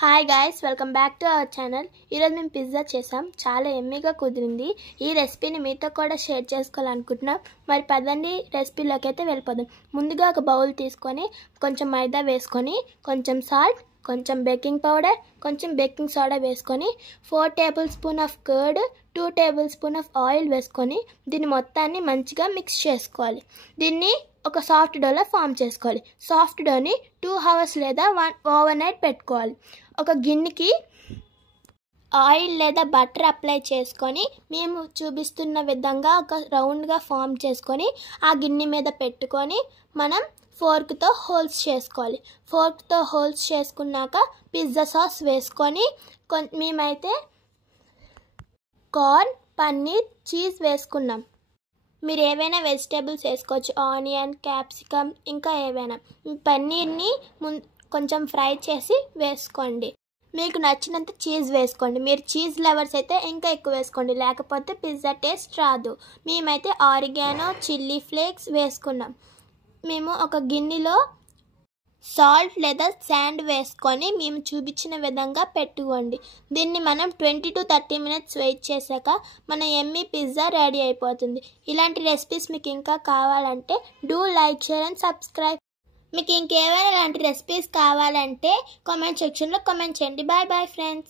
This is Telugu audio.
Hi guys, welcome back to our channel. ఈరోజు మేము పిజ్జా చేసాం. చాలా ఎమ్మీగా కుదిరింది. ఈ రెసిపీని మీతో కూడా షేర్ చేసుకోవాలనుకుంటున్నాం. మరి పదండి రెసిపీలోకి అయితే వెళ్ళిపోదాం. ముందుగా ఒక బౌల్ తీసుకొని కొంచెం మైదా వేసుకొని, కొంచెం సాల్ట్, కొంచెం బేకింగ్ పౌడర్, కొంచెం బేకింగ్ సోడా వేసుకొని 4 table spoon of curd, 2 table spoon of oil వేసుకొని దీన్ని మొత్తాన్ని మంచిగా మిక్స్ చేసుకోవాలి. దీన్ని ఒక సాఫ్ట్ డోలా ఫామ్ చేసుకోవాలి. సాఫ్ట్ డోని 2 అవర్స్ లేదా 1 ఓవర్ నైట్ పెట్టుకోవాలి. ఒక గిన్నెకి ఆయిల్ లేదా బటర్ అప్లై చేసుకొని మేము చూపిస్తున్న విధంగా ఒక రౌండ్గా ఫామ్ చేసుకొని ఆ గిన్నె మీద పెట్టుకొని మనం ఫోర్క్తో హోల్స్ చేసుకోవాలి. ఫోర్క్తో హోల్స్ చేసుకున్నాక పిజ్జా సాస్ వేసుకొని మేమైతే కార్న్, పన్నీర్, చీజ్ వేసుకున్నాం. మీరు ఏవైనా వెజిటేబుల్స్ వేసుకోవచ్చు, ఆనియన్, క్యాప్సికమ్, ఇంకా ఏవైనా. పన్నీర్ని కొంచెం ఫ్రై చేసి వేసుకోండి. మీకు నచ్చినంత చీజ్ వేసుకోండి. మీరు చీజ్ లవర్స్ అయితే ఇంకా ఎక్కువ వేసుకోండి, లేకపోతే పిజ్జా టేస్ట్ రాదు. మేమైతే ఆరిగానో, చిల్లీ ఫ్లేక్స్ వేసుకున్నాం. మేము ఒక గిన్నెలో సాల్ట్ లేదా శాండ్ వేసుకొని మేము చూపించిన విధంగా పెట్టుకోండి. దీన్ని మనం 20 to 30 minutes వెయిట్ చేశాక మన ఎమ్మీ పిజ్జా రెడీ అయిపోతుంది. ఇలాంటి రెసిపీస్ మీకు ఇంకా కావాలంటే do like, share and subscribe. మీకు ఇంకేమైనా ఇలాంటి రెసిపీస్ కావాలంటే కామెంట్ సెక్షన్లో కామెంట్ చేయండి. Bye bye friends.